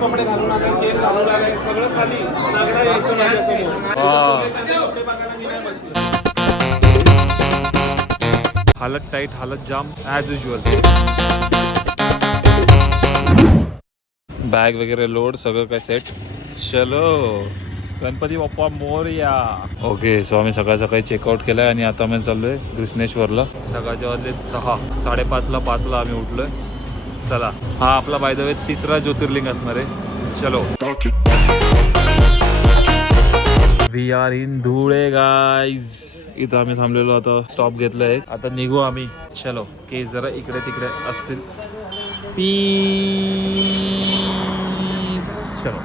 कपडे घालून आले, चेन घालून आले, सगळं खाली नागडा यायचं माझ्यासमोर. कपडे बघायला मी नाही बसलो. हालत टाईट, हालत जाम ॲज युजल. बॅग वगैरे लोड, सगळं काय सेट. चलो गणपती बाप्पा मोरया. ओके, सो आम्ही सकाळ सकाळी चेकआउट केलं आहे आणि आता आम्ही चाललोय कृष्णेश्वरला. सकाळच्या वाजले 6, 5:30ला 5ला आम्ही उठलोय. चला, हा आपला बाय द वे तिसरा ज्योतिर्लिंग असणार आहे. चलो, we are in Dhule guys. इथं आम्ही थांबलेलो, आता स्टॉप घेतलाय. आता निघू आम्ही. चलो, केस जरा इकडे तिकडे असतील. चलो,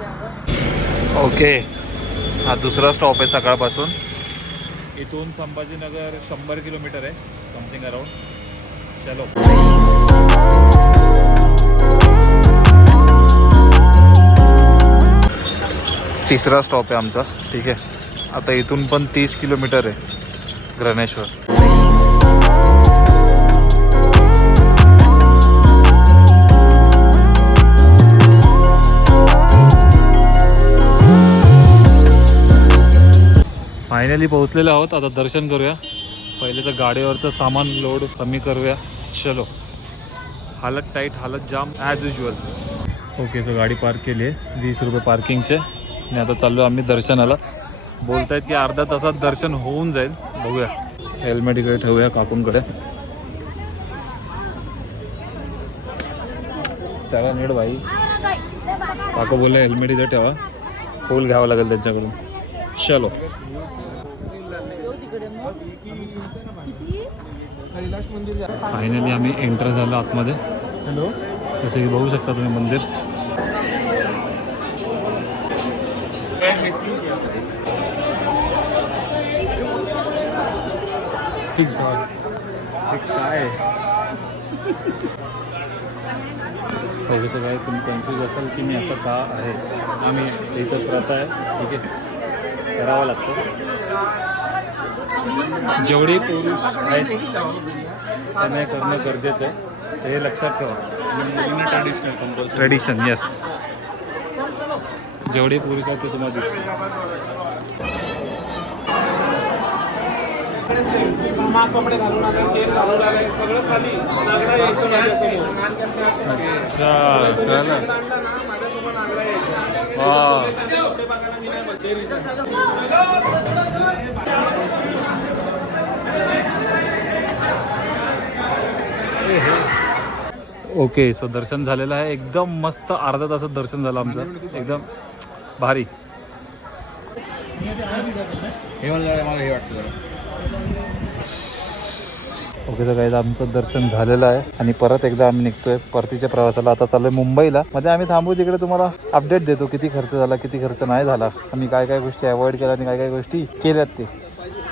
ओके. हा दुसरा स्टॉप आहे सकाळपासून. इथून संभाजीनगर 100 किलोमीटर आहे, समथिंग अराउंड. चलो, तिसरा स्टॉप आहे आमचा. ठीक आहे, आता इथून पण 30 किलोमीटर आहे ग्रनेश्वर. फायनली पोहोचलेलो आहोत. आता दर्शन करूया. पहिले तर गाडीवरचं सामान लोड कमी करूया. चलो, हालत टाईट, हालत जाम ॲज युजल. ओके, सो गाडी पार्क केली आहे, 20 रुपये पार्किंगचे. आणि आता चाललो आम्ही दर्शनाला. बोलतायत की अर्धा तासात दर्शन होऊन जाईल. बघूया. हेल्मेट इकडे ठेवूया काकूंकडे. त्याला नीट भाई, काकू बोलले हेल्मेट इथे ठेवा, फुल घ्यावं लागेल त्यांच्याकडून. चलो, फायनली आम्ही एंटर झालो आतमध्ये. हॅलो, जसं की बघू शकता तुम्ही मंदिर. काय थोडंसं काय तुम्ही कन्फ्यूज असाल की मी असं का आहे. आम्ही इथं प्रथा आहे, ठीक आहे, करावं लागतं. जेवढे पुरुष आहेत त्यांना करणं गरजेचं आहे, हे लक्षात ठेवा. Tradition, yes. जेवढे पुरुष आहेत ते तुम्हाला दिसतील. कपडे घालून आले, चेन घालून आले, सगळं खाली नागडा यायचं माझ्यासमोर. कपडे बघायला मी नाही बसलो. ओके, सो दर्शन झालेलं आहे. एकदम मस्त, अर्धा तासात दर्शन झालं आमचं, एकदम भारी. ओके, तर काही आमचं दर्शन झालेलं आहे आणि परत एकदा आम्ही निघतोय परतीच्या प्रवासाला. आता चाललोय मुंबईला. मध्ये आम्ही थांबू तिकडे तुम्हाला अपडेट देतो, किती खर्च झाला, किती खर्च नाही झाला, आम्ही काय काय गोष्टी अवॉइड केल्या आणि काय काय गोष्टी केल्यात ते.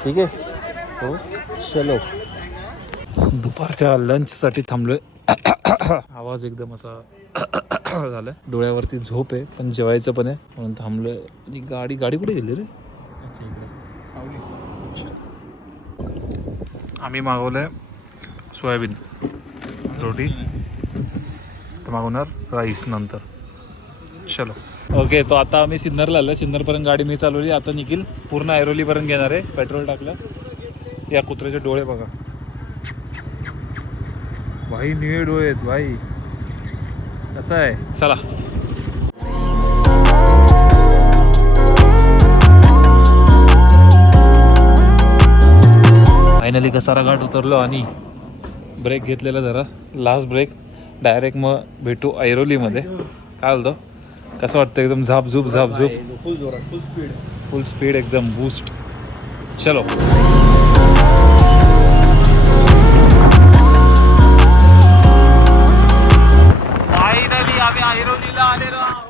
ठीक आहे, हो चलो. दुपारच्या लंचसाठी थांबलोय. आवाज एकदम असा झाला. डोळ्यावरती झोप आहे पण जेवायचं पण आहे म्हणून थांबलोय. आणि गाडी कुठे गेली रे? आम्ही मागवलंय सोयाबीन रोटी, तर मागवणार राईस नंतर. चलो, ओके. तो आता आम्ही सिन्नरला आलो. सिन्नरपर्यंत गाडी मी चालवली. आता निखिल पूर्ण ऐरोलीपर्यंत घेणार आहे. पेट्रोल टाकलं. या कुत्र्याचे डोळे बघा भाई, निळे डोळे आहेत भाई. कसं आहे, चला. फायनली कसारा घाट उतरलो आणि ब्रेक घेतलेला जरा, लास्ट ब्रेक. डायरेक्ट मग भेटू ऐरोलीमध्ये. काय बोलतो, कसं वाटतं? एकदम झापझूप झापझूप, फुल जोरात, फुल स्पीड, फुल स्पीड, एकदम बूस्ट. चलो, फायनली आम्ही ऐरोलीला आलेलो आहोत.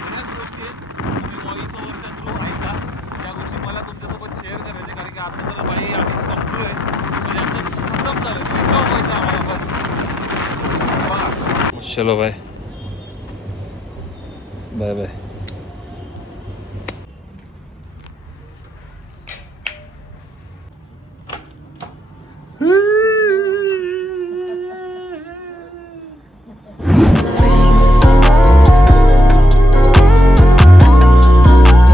बऱ्याच गोष्टी आहेत तुम्ही व्हॉइस ओव्हरच्या थ्रू ऐका, त्या गोष्टी मला तुमच्यासोबत शेअर करायचे. कारण की आता तर बाई आम्ही संपलोय, म्हणजे असं खतम झालं, स्विच ऑफ व्हायचं आम्हाला बस. चलो बाय बाय बाय.